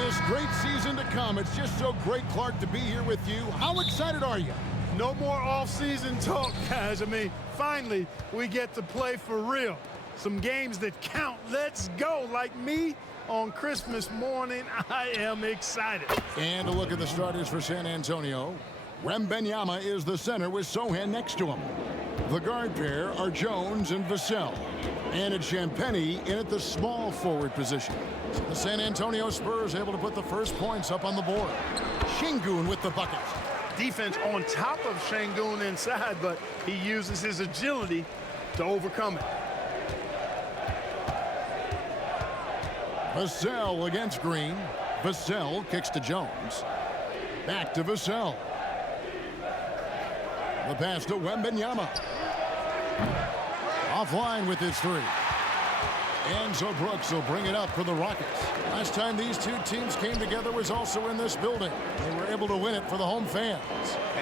this great season to come. It's just so great, Clark, to be here with you. How excited are you? No more off-season talk, guys. I mean, finally, we get to play for real. Some games that count. Let's go. Like me on Christmas morning, I am excited. And a look at the starters for San Antonio. Wembanyama is the center with Sohan next to him. The guard pair are Jones and Vassell. And it's Champagnie in at the small forward position. The San Antonio Spurs able to put the first points up on the board. Şengün with the bucket. Defense on top of Şengün inside, but he uses his agility to overcome it. Vassell against Green. Vassell kicks to Jones. Back to Vassell. The pass to Wembanyama. Offline with his three. And so Brooks will bring it up for the Rockets. Last time these two teams came together was also in this building. They were able to win it for the home fans.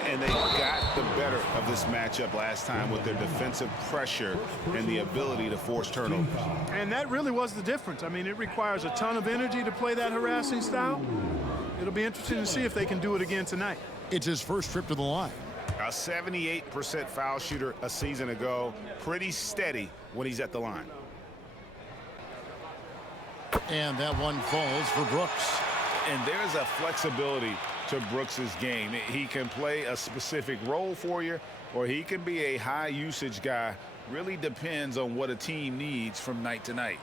And they got the better of this matchup last time with their defensive pressure and the ability to force turnovers. And that really was the difference. I mean, it requires a ton of energy to play that harassing style. It'll be interesting to see if they can do it again tonight. It's his first trip to the line. A 78% foul shooter a season ago. Pretty steady when he's at the line. And that one falls for Brooks. And there's a flexibility to Brooks's game. He can play a specific role for you, or he can be a high usage guy. Really depends on what a team needs from night to night.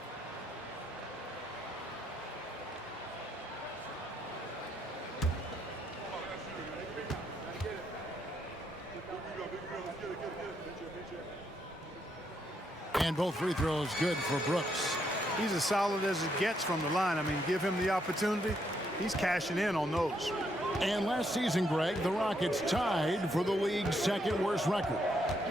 And both free throws good for Brooks. He's as solid as it gets from the line. I mean, give him the opportunity. He's cashing in on those. And last season, Greg, the Rockets tied for the league's second worst record.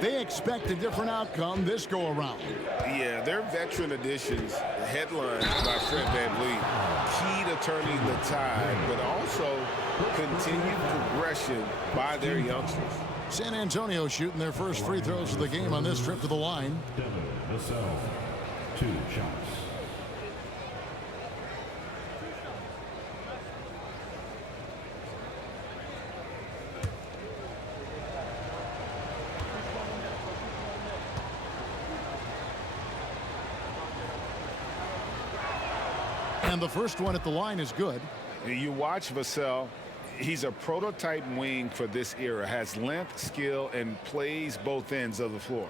They expect a different outcome this go-around. Yeah, their veteran additions, headlined by Fred VanVleet, key to turning the tide, but also continued progression by their youngsters. San Antonio shooting their first free throws of the game on this trip to the line. Vassell, 2 shots. And the first one at the line is good. You watch Vassell. He's a prototype wing for this era. Has length, skill, and plays both ends of the floor.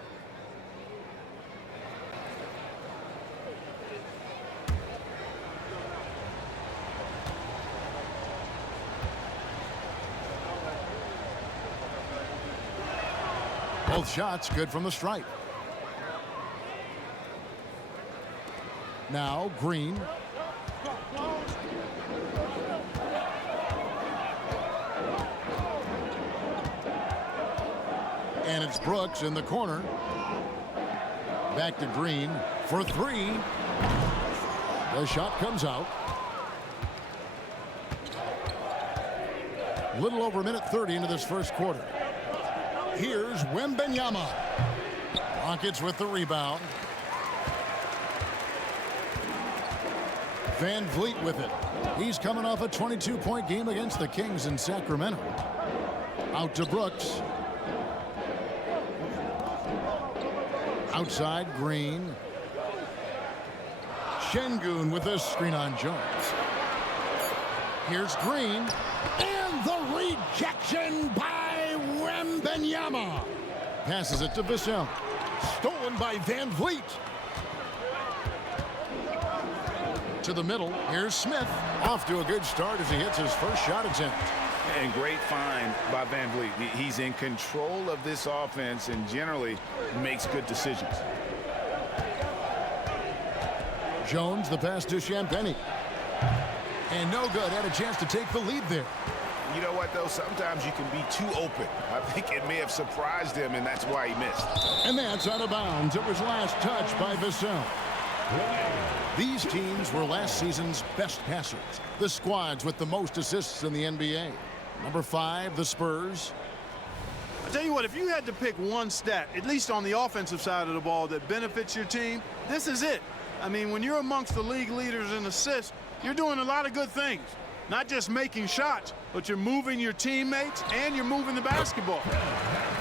Both shots good from the stripe. Now Green. And it's Brooks in the corner. Back to Green for three. The shot comes out. A little over a minute 30 into this first quarter. Here's Wembanyama. Rockets with the rebound. VanVleet with it. He's coming off a 22-point game against the Kings in Sacramento. Out to Brooks. Outside, Green. Şengün with a screen on Jones. Here's Green. And the rejection by Wembanyama. Passes it to Vassell. Stolen by VanVleet. To the middle. Here's Smith. Off to a good start as he hits his first shot attempt. And great find by VanVleet. He's in control of this offense and generally makes good decisions. Jones, the pass to Champagnie. And no good. Had a chance to take the lead there. You know what, though? Sometimes you can be too open. I think it may have surprised him, and that's why he missed. And that's out of bounds. It was last touched by Vassell. These teams were last season's best passers. The squads with the most assists in the NBA. Number 5, the Spurs. I'll tell you what, if you had to pick one stat, at least on the offensive side of the ball, that benefits your team, this is it. I mean, when you're amongst the league leaders in assists, you're doing a lot of good things. Not just making shots, but you're moving your teammates and you're moving the basketball.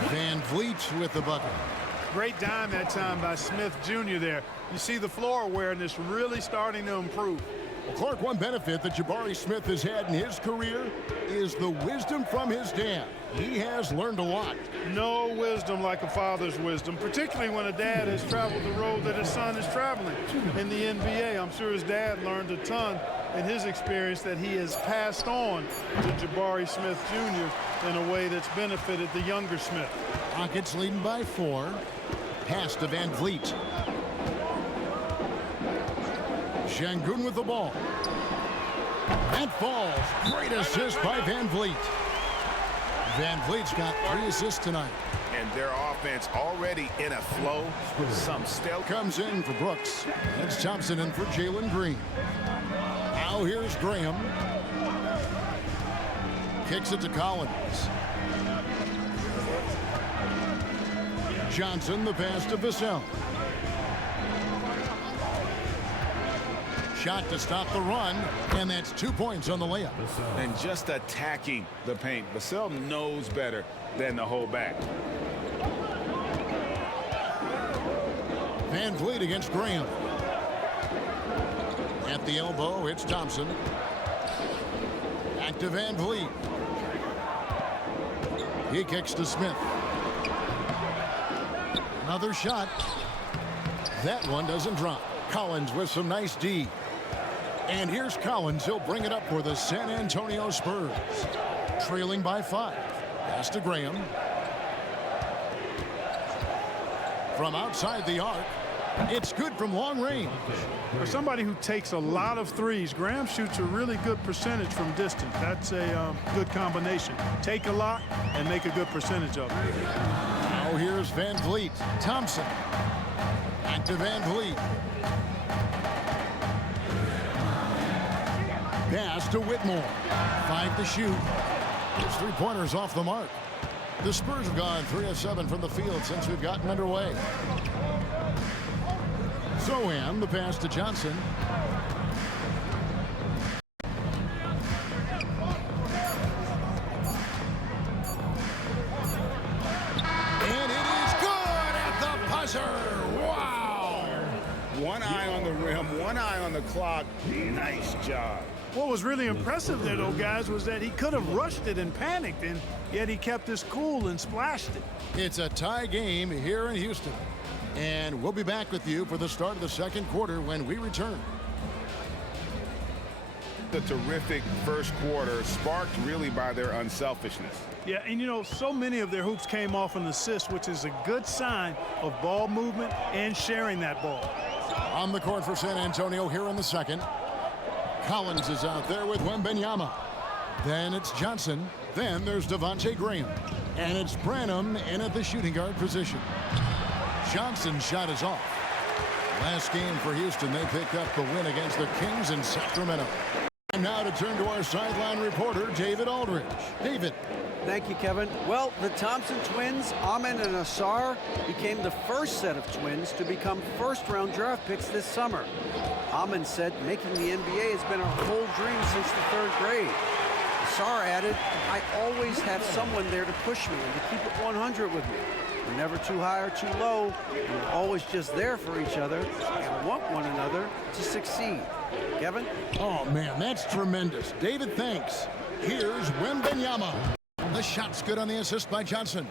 Van Vliet with the bucket. Great dime that time by Smith Jr. there. You see the floor awareness really starting to improve. Well, Clark, one benefit that Jabari Smith has had in his career is the wisdom from his dad. He has learned a lot. No wisdom like a father's wisdom, particularly when a dad has traveled the road that his son is traveling in the NBA. I'm sure his dad learned a ton in his experience that he has passed on to Jabari Smith Jr. in a way that's benefited the younger Smith. Rockets leading by 4. Pass to Van Vliet. Şengün with the ball. That falls. Great assist by Van Vliet. Van Vliet's got 3 assists tonight. And their offense already in a flow. Some stealth Comes in for Brooks. That's Thompson in for Jalen Green. Now here's Graham. Kicks it to Collins. Johnson, the pass to Vassell. Shot to stop the run, and that's 2 points on the layup. and just attacking the paint. Vassell knows better than to hold back. Van Vliet against Graham. At the elbow, it's Thompson. Back to Van Vliet. He kicks to Smith. Another shot. That one doesn't drop. Collins with some nice D. And here's Collins. He'll bring it up for the San Antonio Spurs. Trailing by 5. Pass to Graham. From outside the arc. It's good from long range. For somebody who takes a lot of threes, Graham shoots a really good percentage from distance. That's a good combination. Take a lot and make a good percentage of it. Now here's Van Vliet. Thompson. Back to Van Vliet. Pass to Whitmore. 5 to shoot. His 3-pointers off the mark. The Spurs have gone 3 of 7 from the field since we've gotten underway. Sohan, the pass to Johnson. And it is good at the buzzer. Wow. One eye on the rim, one eye on the clock. Nice job. What was really impressive there, though, guys, was that he could have rushed it and panicked, and yet he kept his cool and splashed it. It's a tie game here in Houston. And we'll be back with you for the start of the second quarter when we return. The terrific first quarter sparked really by their unselfishness. Yeah, and you know, so many of their hoops came off an assist, which is a good sign of ball movement and sharing that ball. On the court for San Antonio here in the second. Collins is out there with Wembanyama. Then it's Johnson. Then there's Devontae Graham. And it's Branham in at the shooting guard position. Johnson's shot is off. Last game for Houston, they picked up the win against the Kings in Sacramento. And now to turn to our sideline reporter, David Aldridge. David. Thank you, Kevin. Well, the Thompson twins, Amin and Asar, became the first set of twins to become first-round draft picks this summer. Amin said making the NBA has been a whole dream since the 3rd grade. Asar added, I always have someone there to push me and to keep it 100 with me. We're never too high or too low. We're always just there for each other and want one another to succeed. Kevin? Oh, man, that's tremendous. David, thanks. Here's Wembanyama. The shot's good on the assist by Johnson.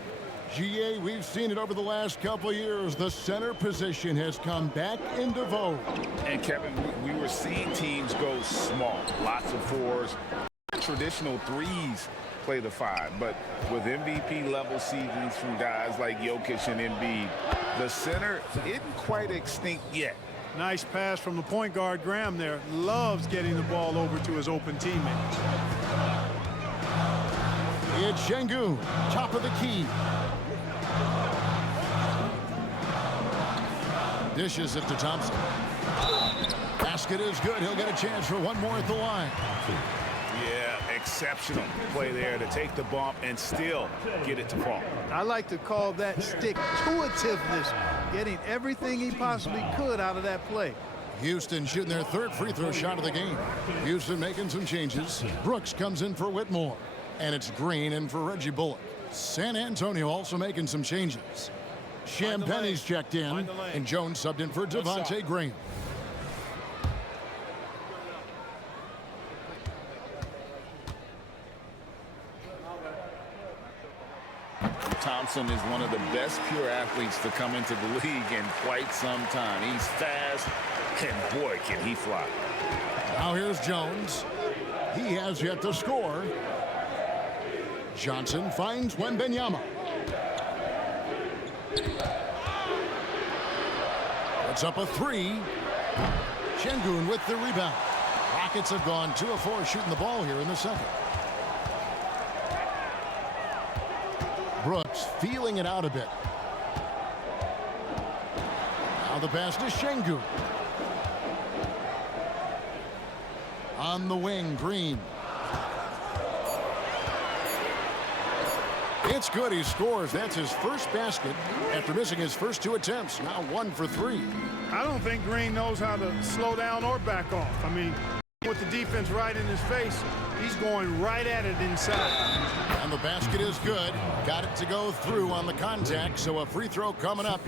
GA, we've seen it over the last couple of years. The center position has come back into vogue. And Kevin, we were seeing teams go small, lots of 4s. Traditional 3s play the 5, but with MVP level seasons from guys like Jokic and Embiid, the center isn't quite extinct yet. Nice pass from the point guard, Graham there. Loves getting the ball over to his open teammates. It's Şengün, top of the key. Dishes it to Thompson. Basket is good. He'll get a chance for one more at the line. Yeah, exceptional play there to take the bump and still get it to fall. I like to call that stick-to-itiveness, getting everything he possibly could out of that play. Houston shooting their third free throw shot of the game. Houston making some changes. Brooks comes in for Whitmore. And it's Green in for Reggie Bullock. San Antonio also making some changes. Champagne's checked in, and Jones subbed in for Devontae Graham. Thompson is one of the best pure athletes to come into the league in quite some time. He's fast, and boy, can he fly. Now here's Jones. He has yet to score. Johnson finds Wembanyama. Puts up a three. Şengün with the rebound. Rockets have gone 2 of 4 shooting the ball here in the second. Brooks feeling it out a bit. Now the pass to Şengün. On the wing, Green. It's good. He scores. That's his first basket after missing his first 2 attempts. Now 1 for 3. I don't think Green knows how to slow down or back off. I mean, with the defense right in his face, he's going right at it inside. And the basket is good. Got it to go through on the contact, so a free throw coming up.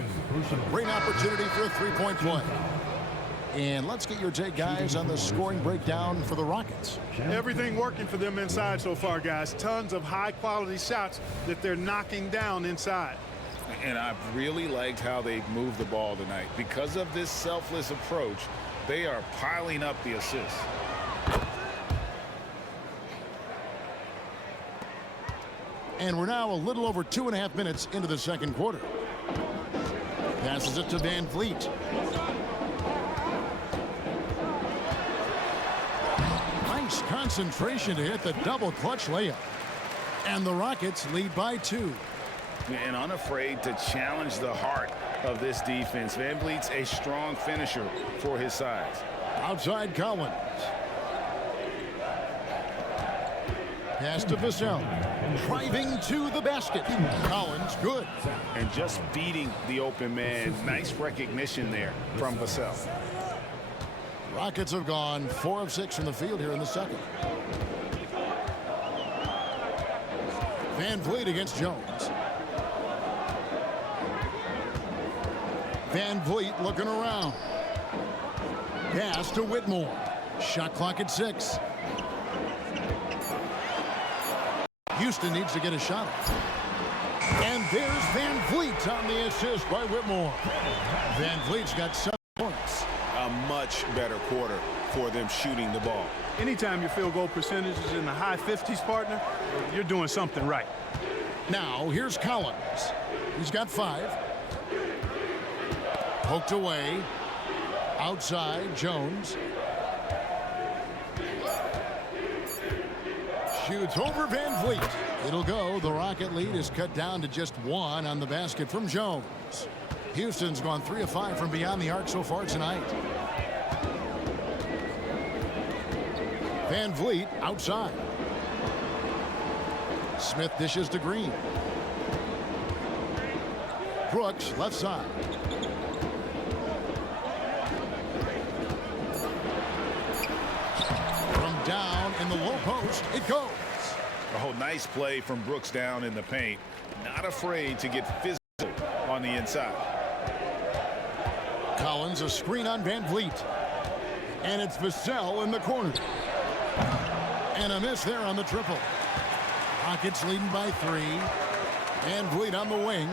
Great opportunity for a three-point play. And let's get your take, guys, on the scoring breakdown for the Rockets. Everything working for them inside so far, guys. Tons of high-quality shots that they're knocking down inside. And I've really liked how they've moved the ball tonight. Because of this selfless approach, they are piling up the assists. And we're now a little over 2.5 minutes into the second quarter. Passes it to Van Vliet. Nice concentration to hit the double clutch layup. And the Rockets lead by 2. And unafraid to challenge the heart of this defense. Van Vliet's a strong finisher for his size. Outside Collins. Pass to Vassell. Driving to the basket. Collins, good. And just beating the open man. Nice recognition there from Vassell. Rockets have gone 4 of 6 from the field here in the second. Van Vliet against Jones. Van Vliet looking around. Pass to Whitmore. Shot clock at 6. Houston needs to get a shot. And there's Van Vliet on the assist by Whitmore. Van Vliet's got 7 points. A much better quarter for them shooting the ball. Anytime your field goal percentage is in the high 50s, partner, you're doing something right. Now, here's Collins. He's got 5. Poked away. Outside, Jones. Shoots over Van Vliet. It'll go. The Rocket lead is cut down to just 1 on the basket from Jones. Houston's gone 3 of 5 from beyond the arc so far tonight. Van Vliet outside. Smith dishes to Green. Brooks left side. From down in the low post, it goes. Oh, nice play from Brooks down in the paint. Not afraid to get physical on the inside. Collins, a screen on Van Vliet. And it's Vassell in the corner. And a miss there on the triple. Rockets leading by 3. Van Vliet on the wing.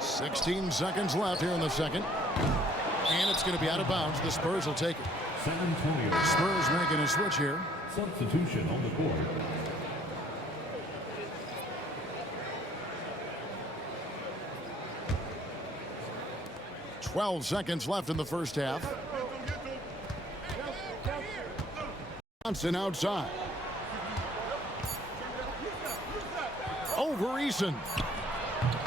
16 seconds left here in the second. And it's going to be out of bounds. The Spurs will take it. San Antonio. Spurs making a switch here. Substitution on the court. .12 seconds left in the first half. Johnson outside. Over Eason.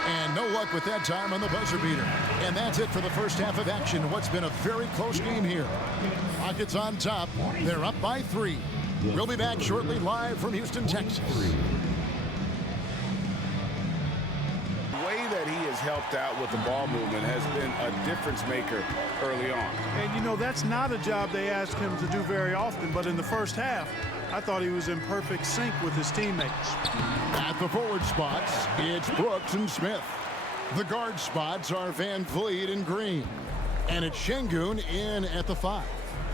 And no luck with that time on the buzzer beater. And that's it for the first half of action. What's been a very close game here. Rockets on top. They're up by 3. We'll be back shortly live from Houston, Texas. The way that he has helped out with the ball movement, has been a difference maker early on. And, you know, that's not a job they ask him to do very often, but in the first half, I thought he was in perfect sync with his teammates. At the forward spots, it's Brooks and Smith. The guard spots are Van Vliet and Green. And it's Şengün in at the 5.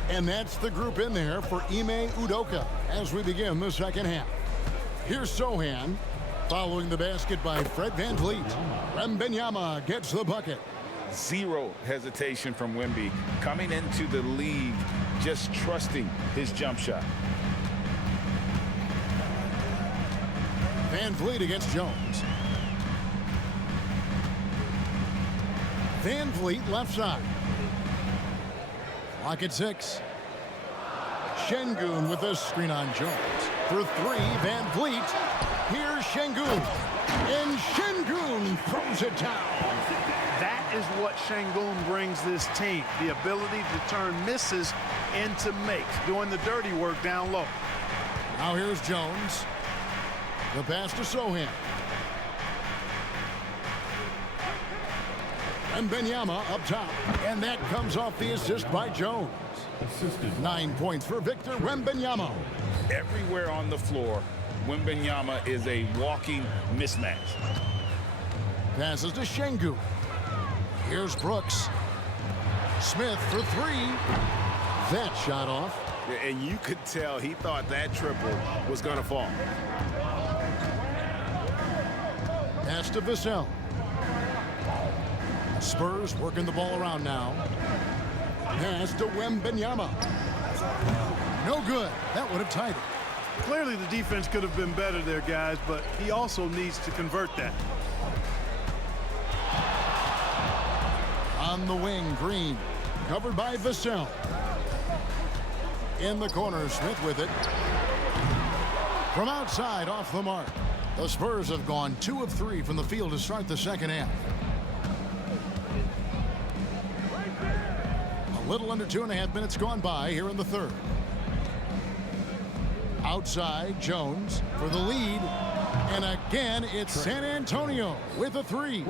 And that's the group in there for Ime Udoka as we begin the second half. Here's Sohan, following the basket by Fred Van Vliet. Wembanyama gets the bucket. Zero hesitation from Wemby coming into the league, just trusting his jump shot. Van Vliet against Jones. Van Vliet left side. Clock at 6. Şengün with a screen on Jones. For 3, Van Vliet. Here's Şengün. And Şengün throws it down. That is what Şengün brings this team, the ability to turn misses into makes, doing the dirty work down low. Now here's Jones. The pass to Sohan. And Wembanyama up top. And that comes off the assist by Jones. 9 points for Victor Wembanyama. Everywhere on the floor, Wembanyama is a walking mismatch. Passes to Şengün. Here's Brooks. Smith for 3. That shot off. And you could tell he thought that triple was going to fall. Pass to Vassell. Spurs working the ball around now. Pass to Wembanyama. No good. That would have tied it. Clearly the defense could have been better there, guys, but he also needs to convert that. On the wing, Green. Covered by Vassell. In the corner, Smith with it. From outside, off the mark. The Spurs have gone 2 of 3 from the field to start the second half. A little under 2.5 minutes gone by here in the third. Outside, Jones for the lead. And again, it's San Antonio with a 3.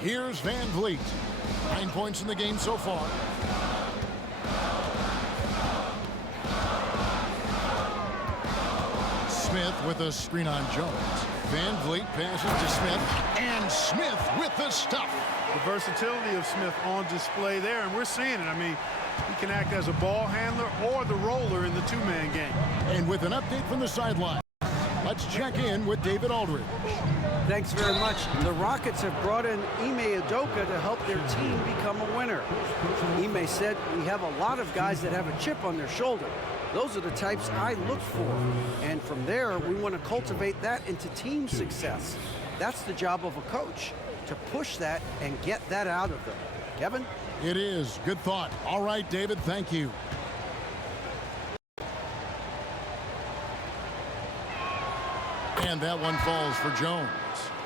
Here's Van Vliet. 9 points in the game so far. Smith with a screen on Jones. Van Vliet passes to Smith. And Smith with the stuff. The versatility of Smith on display there, and we're seeing it. I mean, he can act as a ball handler or the roller in the two-man game. And with an update from the sideline, let's check in with David Aldridge. Thanks very much. The Rockets have brought in Ime Udoka to help their team become a winner. Ime said, "We have a lot of guys that have a chip on their shoulder. Those are the types I look for. And from there, we want to cultivate that into team success. That's the job of a coach, to push that and get that out of them." Kevin? It is. Good thought. All right, David, thank you. And that one falls for Jones.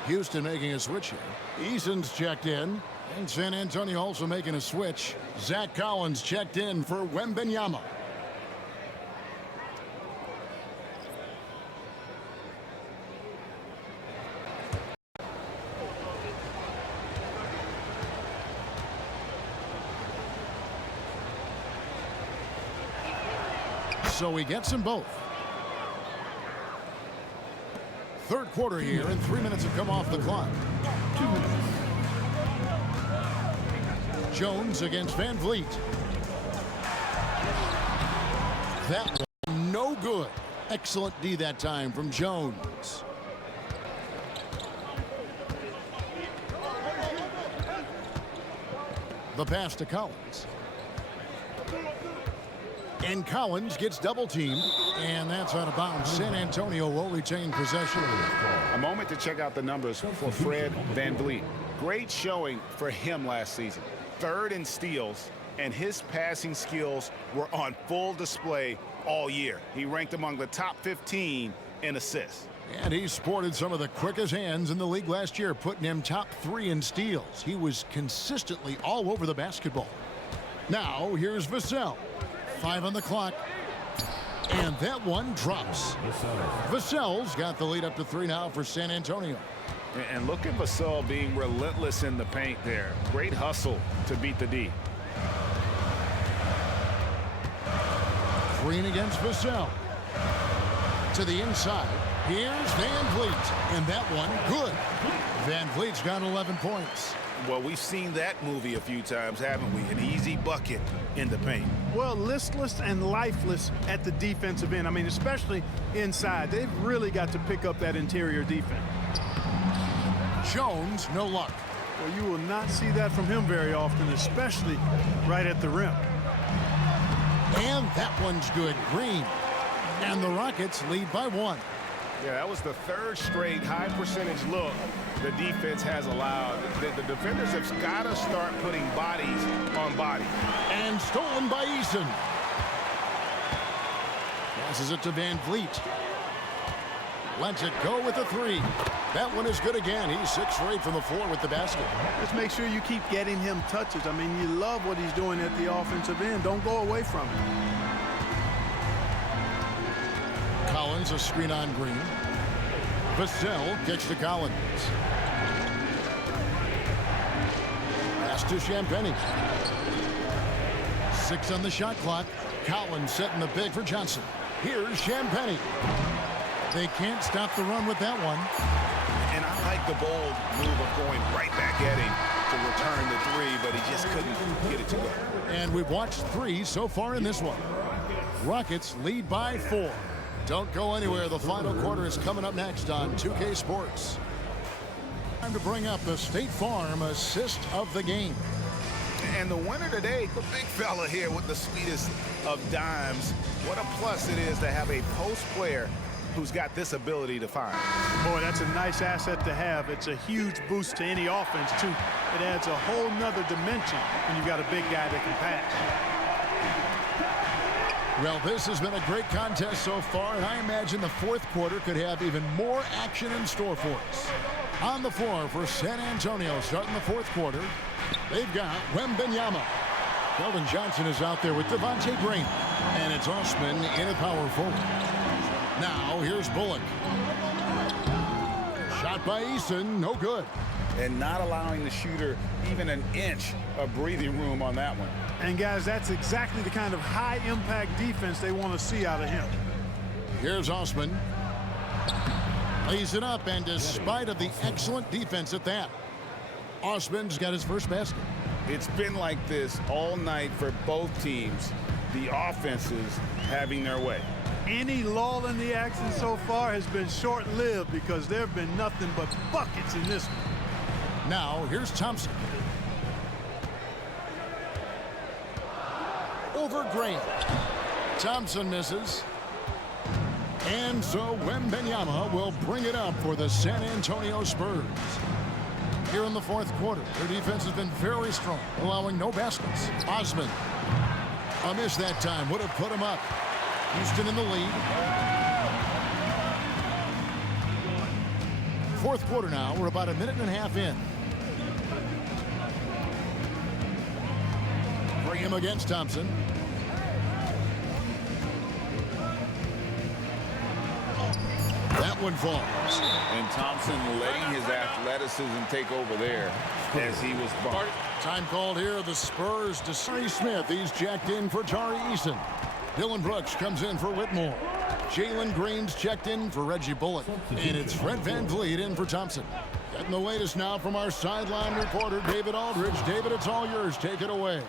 Houston making a switch here. Eason's checked in. And San Antonio also making a switch. Zach Collins checked in for Wembanyama. So he gets them both. Third quarter here, and 3 minutes have come off the clock. 2 minutes. Jones against Van Vliet. That one no good. Excellent D that time from Jones. The pass to Collins. And Collins gets double teamed, and that's out of bounds. San Antonio will retain possession. A moment to check out the numbers for Fred Van Vliet. Great showing for him last season. 3rd in steals, and his passing skills were on full display all year. He ranked among the top 15 in assists. And he sported some of the quickest hands in the league last year, putting him top 3 in steals. He was consistently all over the basketball. Now, here's Vassell. 5 on the clock. And that one drops. Vassell's got the lead up to 3 now for San Antonio. And look at Vassell being relentless in the paint there. Great hustle to beat the D. Green against Vassell. To the inside. Here's Van Vliet. And that one, good. Van Vliet's got 11 points. Well, we've seen that movie a few times, haven't we? An easy bucket in the paint. Well, listless and lifeless at the defensive end. I mean, especially inside. They've really got to pick up that interior defense. Jones, no luck. Well, you will not see that from him very often, especially right at the rim. And that one's good. Green. And the Rockets lead by 1. Yeah, that was the 3rd straight high percentage look the defense has allowed. The defenders have got to start putting bodies on bodies. And stolen by Eason. Passes it to Van Vliet. Lets it go with a 3. That one is good again. He's 6 for 8 from the floor with the basket. Just make sure you keep getting him touches. I mean, you love what he's doing at the offensive end. Don't go away from it. Collins, a screen on Green. Vassell gets to Collins. Pass to Champagnie. 6 on the shot clock. Collins setting the big for Johnson. Here's Champagnie. They can't stop the run with that one. And I like the bold move of going right back at him to return the 3, but he just couldn't get it to go. And we've watched 3 so far in this one. Rockets lead by 4. Don't go anywhere. The final quarter is coming up next on 2K Sports. Time to bring up the State Farm assist of the game. And the winner today, the big fella here with the sweetest of dimes. What a plus it is to have a post player who's got this ability to find. Boy, that's a nice asset to have. It's a huge boost to any offense, too. It adds a whole nother dimension when you've got a big guy that can pass. Well, this has been a great contest so far, and I imagine the 4th quarter could have even more action in store for us. On the floor for San Antonio starting the 4th quarter, they've got Wembanyama. Keldon Johnson is out there with Devontae Green, and it's Osman in a power forward. Now, here's Bullock. Shot by Eason, no good. And not allowing the shooter even an inch of breathing room on that one. And, guys, that's exactly the kind of high-impact defense they want to see out of him. Here's Osman. Lays it up, and despite of the excellent defense at that, Osman's got his first basket. It's been like this all night for both teams. The offenses having their way. Any lull in the action so far has been short-lived because there have been nothing but buckets in this one. Now, here's Thompson. Over Green. Thompson misses. And so Wembanyama will bring it up for the San Antonio Spurs. Here in the 4th quarter, their defense has been very strong, allowing no baskets. Osman. A miss that time. Would have put him up. Houston in the lead. 4th quarter now. We're about a minute and a half in. Graham against Thompson. That one falls. And Thompson letting his athleticism take over there as he was bumped. Time called here. The Spurs to Tari Smith. He's checked in for Tari Eason. Dylan Brooks comes in for Whitmore. Jalen Green's checked in for Reggie Bullock. And it's Fred Van Vliet in for Thompson. Getting the latest now from our sideline reporter, David Aldridge. David, it's all yours. Take it away.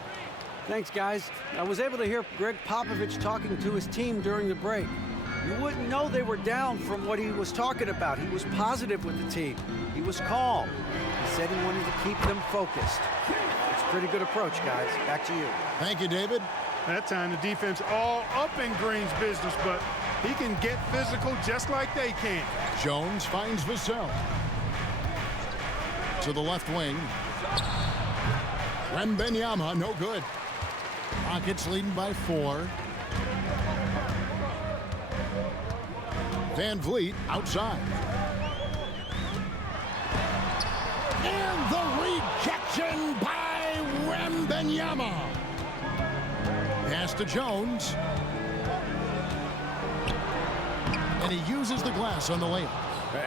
Thanks, guys. I was able to hear Greg Popovich talking to his team during the break. You wouldn't know they were down from what he was talking about. He was positive with the team. He was calm. He said he wanted to keep them focused. It's a pretty good approach, guys. Back to you. Thank you, David. That time the defense all up in Green's business, but he can get physical just like they can. Jones finds Vassell. To the left wing. Wembanyama, no good. Rockets leading by 4. Van Vliet outside. And the rejection by Wembanyama. Pass to Jones. And he uses the glass on the layup.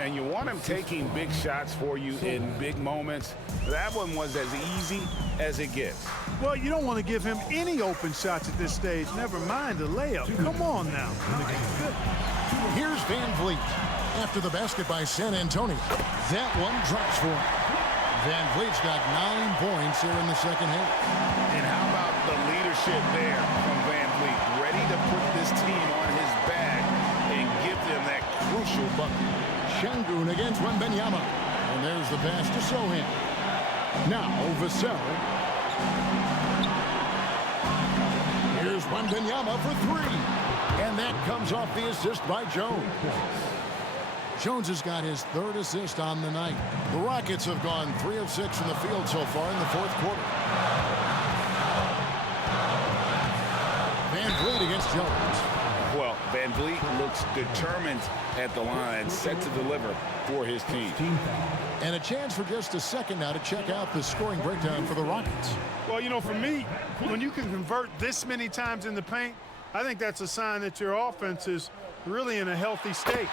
And you want him taking big shots for you in big moments. That one was as easy as it gets. Well, you don't want to give him any open shots at this stage. Never mind the layup. Come on now. Here's Van Vliet. After the basket by San Antonio. That one drops for him. Van Vliet's got 9 points here in the second half. And how about the leadership there from Van Vliet? Ready to put this team on his back and give them that crucial bucket. Şengün against Wembanyama. And there's the pass to Sohan. Now, Vassell. Here's Wembanyama for 3. And that comes off the assist by Jones. Jones has got his 3rd assist on the night. The Rockets have gone 3 of 6 from the field so far in the 4th quarter. Van Vliet against Jones. Well, Van Vliet looks determined at the line, set to deliver for his team. And a chance for just a second now to check out the scoring breakdown for the Rockets. Well, you know, for me, when you can convert this many times in the paint, I think that's a sign that your offense is really in a healthy state.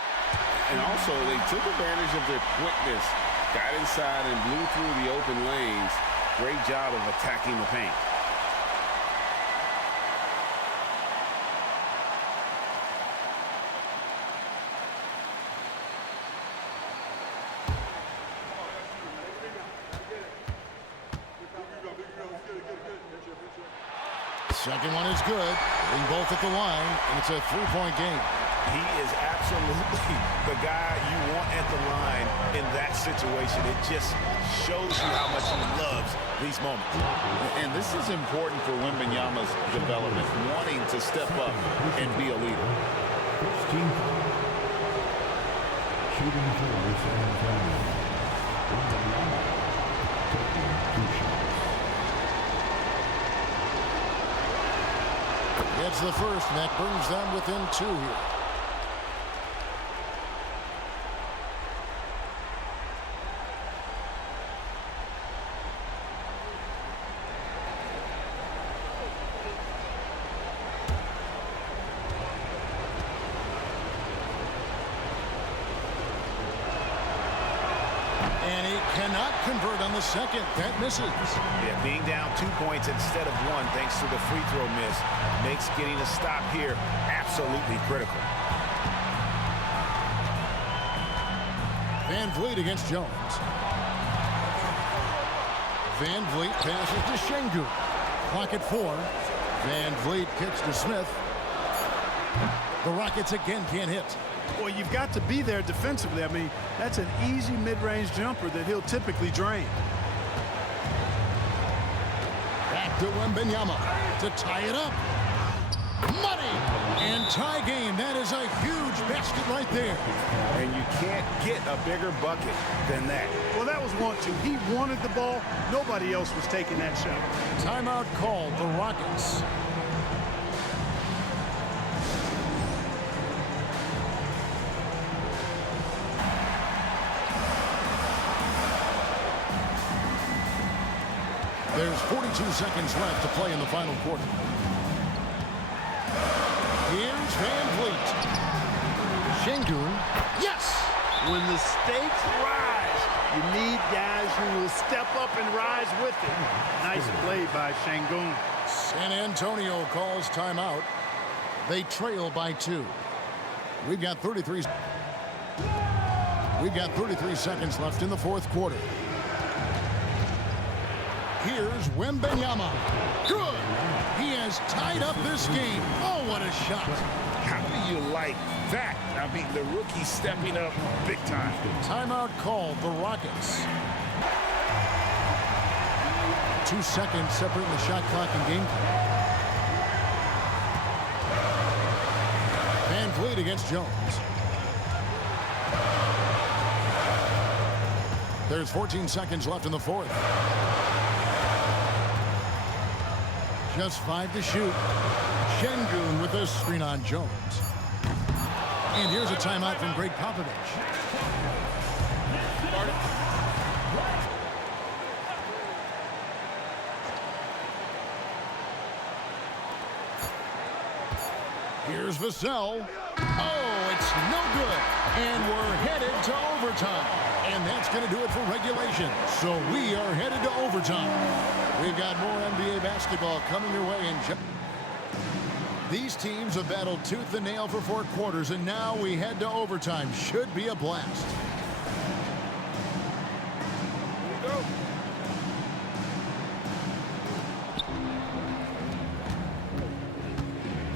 And also, they took advantage of their quickness, got inside and blew through the open lanes. Great job of attacking the paint. Second one is good. Being both at the line, and it's a 3-point game. He is absolutely the guy you want at the line in that situation. It just shows you how much he loves these moments. And this is important for Wembanyama's development, wanting to step up and be a leader. Shooting for San Antonio. Wembanyama taking 2 shots. Gets the first, and that brings them within 2 here. And he cannot convert on the second. That misses. Yeah, being down 2 points instead of 1 thanks to the free throw miss makes getting a stop here absolutely critical. Van Vliet against Jones. Van Vliet passes to Şengün. Clock at 4. Van Vliet kicks to Smith. The Rockets again can't hit. Well, you've got to be there defensively. I mean, that's an easy mid-range jumper that he'll typically drain. Back to Wembanyama to tie it up. Money! And tie game. That is a huge basket right there. And you can't get a bigger bucket than that. Well, that was 1-2. He wanted the ball. Nobody else was taking that shot. Timeout called, the Rockets. There's 42 seconds left to play in the final quarter. Here's Van Vliet. Şengün. Yes! When the stakes rise, you need guys who will step up and rise with it. Nice play by Şengün. San Antonio calls timeout. They trail by 2. We've got 33 seconds left in the 4th quarter. Here's Wembanyama. Good. He has tied up this game. Oh, what a shot. How do you like that? I mean, the rookie stepping up big time. Timeout called, the Rockets. 2 seconds separating the shot clock and game clock. Van Vliet against Jones. There's 14 seconds left in the 4th. Just 5 to shoot. Şengün with a screen on Jones. And here's a timeout from Greg Popovich. Here's Vassell. Oh, it's no good. And we're headed to overtime. And that's going to do it for regulation. So we are headed to overtime. We've got more NBA basketball coming your way in just... These teams have battled tooth and nail for 4 quarters, and now we head to overtime. Should be a blast.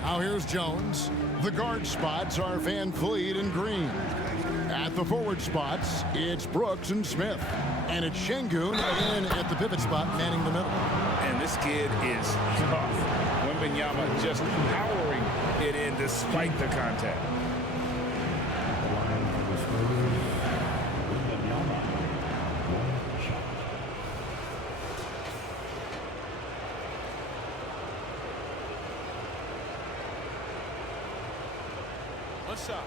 Now here's Jones. The guard spots are Van Vliet and Green. At the forward spots, it's Brooks and Smith. And it's Şengün in at the pivot spot, manning the middle. And this kid is tough. Wembanyama just powering it in despite the contact. The line for the Spurs, Wembanyama. 1 shot. One shot.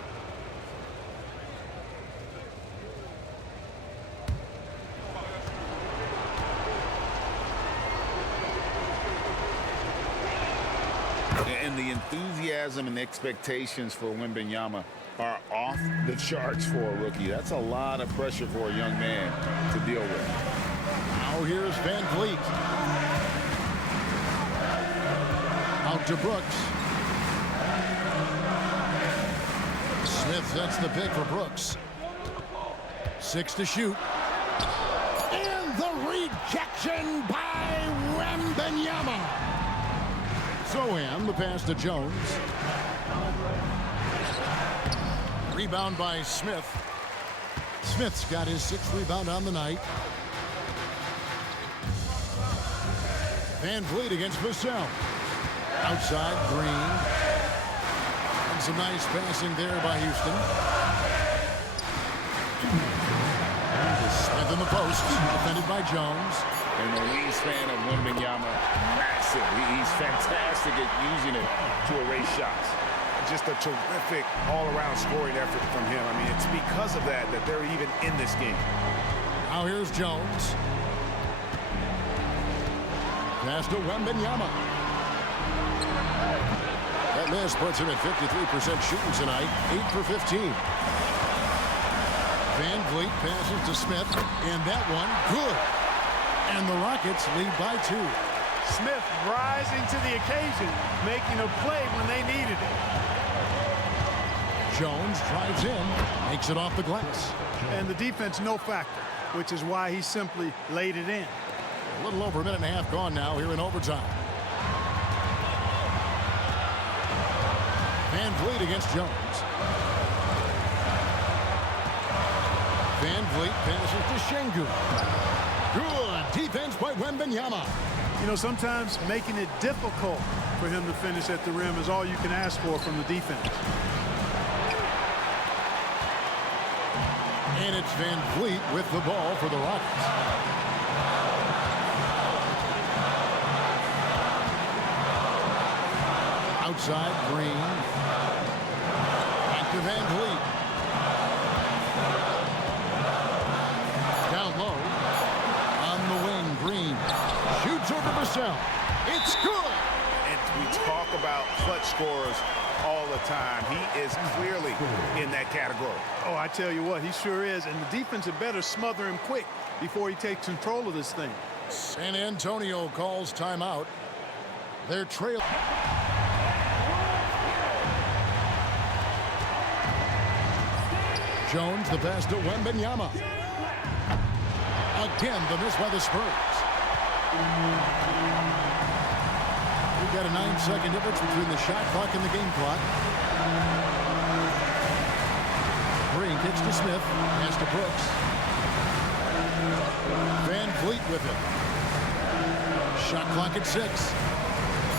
And the enthusiasm and expectations for Wembanyama are off the charts for a rookie. That's a lot of pressure for a young man to deal with. Now here's Van Vliet. Out to Brooks. Smith sets the pick for Brooks. 6 to shoot. And the rejection by Wembanyama. Sohan, the pass to Jones. Rebound by Smith. Smith's got his 6th rebound on the night. Van Vliet against Vassell. Outside, Green. And some nice passing there by Houston. Smith in the post, defended by Jones. And the wingspan of Wembanyama, massive. He's fantastic at using it to erase shots. Just a terrific all-around scoring effort from him. I mean, it's because of that they're even in this game. Now here's Jones. Pass to Wembanyama. That miss puts him at 53% shooting tonight, 8 for 15. Van Vliet passes to Smith, and that one, good. And the Rockets lead by 2. Smith rising to the occasion, making a play when they needed it. Jones drives in, makes it off the glass. And the defense no factor, which is why he simply laid it in. A little over a minute and a half gone now here in overtime. Van Vliet against Jones. Van Vliet passes to Şengün. Good defense by Wembanyama. You know, sometimes making it difficult for him to finish at the rim is all you can ask for from the defense. And it's Van Vliet with the ball for the Rockets. Outside, Green. Back to Van Vliet. Down low. On the wing, Green. Shoots over Vassell. It's good. And we talk about clutch scorers all the time. He is clearly in that category. Oh, I tell you what, he sure is. And the defense had better smother him quick before he takes control of this thing. San Antonio calls timeout. They're trailing. Jones, the pass to Wembanyama. Again, the miss by the Spurs. We've got a 9-second difference between the shot clock and the game clock. Green kicks to Smith. Pass to Brooks. Van Vliet with it. Shot clock at 6.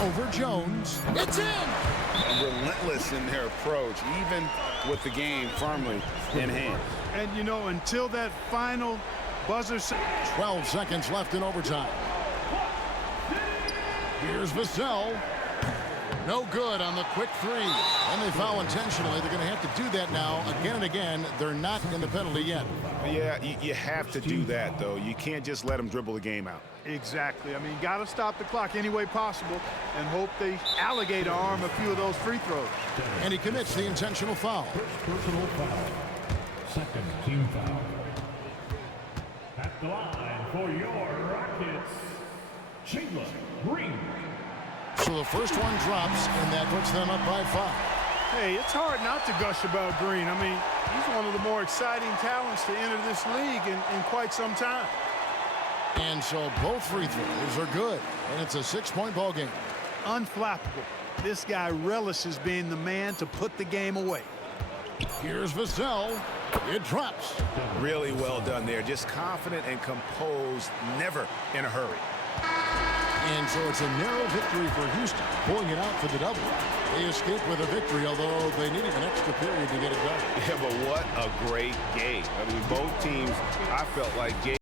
Over Jones. It's in! Relentless in their approach, even with the game firmly in hand. And, you know, until that final buzzer... 12 seconds left in overtime. Here's Vassell. No good on the quick three. And they foul intentionally. They're going to have to do that now again and again. They're not in the penalty yet. Yeah, you have to do that, though. You can't just let them dribble the game out. Exactly. I mean, got to stop the clock any way possible and hope they alligator arm a few of those free throws. And he commits the intentional foul. First personal foul. Second team foul. At the line for your Rockets, Chandler Green. So the first one drops, and that puts them up by 5. Hey, it's hard not to gush about Green. I mean, he's one of the more exciting talents to enter this league in quite some time. And so both free throws are good, and it's a 6-point ball game. Unflappable. This guy relishes being the man to put the game away. Here's Vassell. It drops. Really well done there. Just confident and composed, never in a hurry. And so it's a narrow victory for Houston, pulling it out for the double. They escaped with a victory, although they needed an extra period to get it done. Yeah, but what a great game. I mean, both teams, I felt like, gave